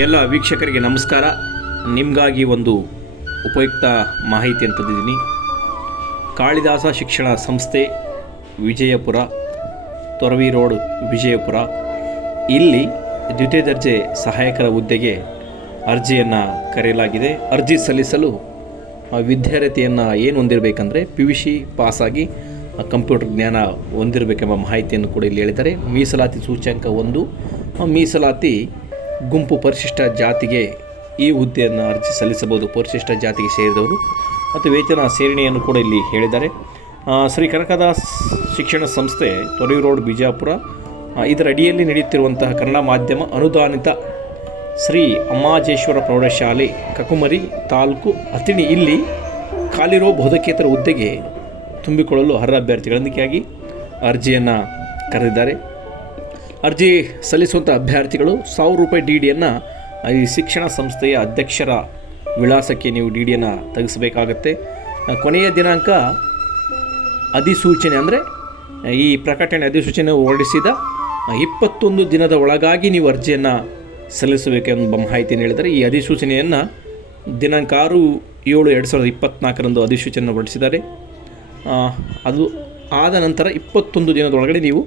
ಎಲ್ಲ ವೀಕ್ಷಕರಿಗೆ ನಮಸ್ಕಾರ. ನಿಮಗಾಗಿ ಒಂದು ಉಪಯುಕ್ತ ಮಾಹಿತಿ ಅಂತಂದಿದ್ದೀನಿ ಕಾಳಿದಾಸ ಶಿಕ್ಷಣ ಸಂಸ್ಥೆ, ವಿಜಯಪುರ, ತೊರವಿ ರೋಡ್, ವಿಜಯಪುರ. ಇಲ್ಲಿ ದ್ವಿತೀಯ ದರ್ಜೆ ಸಹಾಯಕರ ಹುದ್ದೆಗೆ ಅರ್ಜಿಯನ್ನು ಕರೆಯಲಾಗಿದೆ. ಅರ್ಜಿ ಸಲ್ಲಿಸಲು ವಿದ್ಯಾರ್ಥಿಯನ್ನು ಏನು ಹೊಂದಿರಬೇಕಂದ್ರೆ ಪಿ ಯು ಸಿ ಪಾಸಾಗಿ ಕಂಪ್ಯೂಟರ್ ಜ್ಞಾನ ಹೊಂದಿರಬೇಕೆಂಬ ಮಾಹಿತಿಯನ್ನು ಕೂಡ ಇಲ್ಲಿ ಹೇಳಿದ್ದಾರೆ. ಮೀಸಲಾತಿ ಸೂಚ್ಯಂಕ ಒಂದು. ಮೀಸಲಾತಿ ಗುಂಪು ಪರಿಶಿಷ್ಟ ಜಾತಿಗೆ ಈ ಹುದ್ದೆಯನ್ನು ಅರ್ಜಿ ಸಲ್ಲಿಸಬಹುದು. ಪರಿಶಿಷ್ಟ ಜಾತಿಗೆ ಸೇರಿದವರು ಮತ್ತು ವೇತನ ಸೇರಣೆಯನ್ನು ಕೂಡ ಇಲ್ಲಿ ಹೇಳಿದ್ದಾರೆ. ಶ್ರೀ ಕನಕದಾಸ್ ಶಿಕ್ಷಣ ಸಂಸ್ಥೆ ತೊರೆಯು ರೋಡ್, ಬಿಜಾಪುರ ಇದರ ಅಡಿಯಲ್ಲಿ ನಡೆಯುತ್ತಿರುವಂತಹ ಕನ್ನಡ ಮಾಧ್ಯಮ ಅನುದಾನಿತ ಶ್ರೀ ಅಮ್ಮಾಜೇಶ್ವರ ಪ್ರೌಢಶಾಲೆ, ಕಕುಮರಿ ತಾಲೂಕು ಅತಿಣಿ ಇಲ್ಲಿ ಖಾಲಿರೋ ಬೋಧಕೇತರ ಹುದ್ದೆಗೆ ತುಂಬಿಕೊಳ್ಳಲು ಅರ್ಹ ಅಭ್ಯರ್ಥಿಗಳೊಂದಿಗೆ ಅರ್ಜಿಯನ್ನು ಕರೆದಿದ್ದಾರೆ. ಅರ್ಜಿ ಸಲ್ಲಿಸುವಂಥ ಅಭ್ಯರ್ಥಿಗಳು ಸಾವಿರ ರೂಪಾಯಿ ಡಿ ಡಿಯನ್ನು ಈ ಶಿಕ್ಷಣ ಸಂಸ್ಥೆಯ ಅಧ್ಯಕ್ಷರ ವಿಳಾಸಕ್ಕೆ ನೀವು ಡಿ ಡಿಯನ್ನು ತೆಗೆಸಬೇಕಾಗತ್ತೆ. ಕೊನೆಯ ದಿನಾಂಕ ಅಧಿಸೂಚನೆ ಅಂದರೆ ಈ ಪ್ರಕಟಣೆ ಅಧಿಸೂಚನೆ ಹೊರಡಿಸಿದ ಇಪ್ಪತ್ತೊಂದು ದಿನದ ಒಳಗಾಗಿ ನೀವು ಅರ್ಜಿಯನ್ನು ಸಲ್ಲಿಸಬೇಕೆಂಬ ಮಾಹಿತಿಯನ್ನು ಹೇಳಿದರೆ ಈ ಅಧಿಸೂಚನೆಯನ್ನು ದಿನಾಂಕ ಆರು ಏಳು ಎರಡು ಸಾವಿರದ ಇಪ್ಪತ್ತ್ನಾಲ್ಕರಂದು ಅಧಿಸೂಚನೆ ಹೊರಡಿಸಿದ್ದಾರೆ. ಅದು ಆದ ನಂತರ ಇಪ್ಪತ್ತೊಂದು ದಿನದೊಳಗಡೆ ನೀವು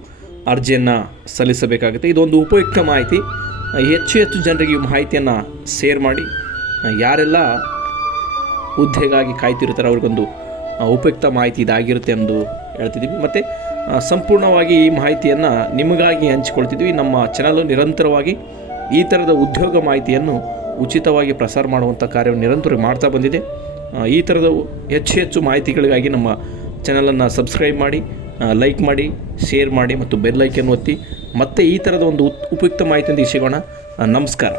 ಅರ್ಜಿಯನ್ನು ಸಲ್ಲಿಸಬೇಕಾಗುತ್ತೆ. ಇದೊಂದು ಉಪಯುಕ್ತ ಮಾಹಿತಿ. ಹೆಚ್ಚು ಹೆಚ್ಚು ಜನರಿಗೆ ಈ ಮಾಹಿತಿಯನ್ನು ಶೇರ್ ಮಾಡಿ. ಯಾರೆಲ್ಲ ಹುದ್ದೆಗಾಗಿ ಕಾಯ್ತಿರ್ತಾರೆ ಅವ್ರಿಗೊಂದು ಉಪಯುಕ್ತ ಮಾಹಿತಿ ಇದಾಗಿರುತ್ತೆ ಎಂದು ಹೇಳ್ತಿದ್ದೀವಿ ಮತ್ತು ಸಂಪೂರ್ಣವಾಗಿ ಈ ಮಾಹಿತಿಯನ್ನು ನಿಮಗಾಗಿ ಹಂಚಿಕೊಳ್ತಿದ್ವಿ. ನಮ್ಮ ಚಾನಲ್ ನಿರಂತರವಾಗಿ ಈ ಥರದ ಉದ್ಯೋಗ ಮಾಹಿತಿಯನ್ನು ಉಚಿತವಾಗಿ ಪ್ರಸಾರ ಮಾಡುವಂಥ ಕಾರ್ಯವನ್ನು ನಿರಂತರ ಮಾಡ್ತಾ ಬಂದಿದೆ. ಈ ಥರದ ಹೆಚ್ಚು ಹೆಚ್ಚು ಮಾಹಿತಿಗಳಿಗಾಗಿ ನಮ್ಮ ಚಾನಲನ್ನು ಸಬ್ಸ್ಕ್ರೈಬ್ ಮಾಡಿ. ಲೈಕ್ ಮಾಡಿ ಶೇರ್ ಮಾಡಿ ಮತ್ತು ಬೆಲ್ ಐಕನ್ ಒತ್ತಿ ಮತ್ತೆ ಈ ಥರದ ಒಂದು ಉಪಯುಕ್ತ ಮಾಹಿತಿಯಿಂದ ಸಿಗೋಣ. ನಮಸ್ಕಾರ.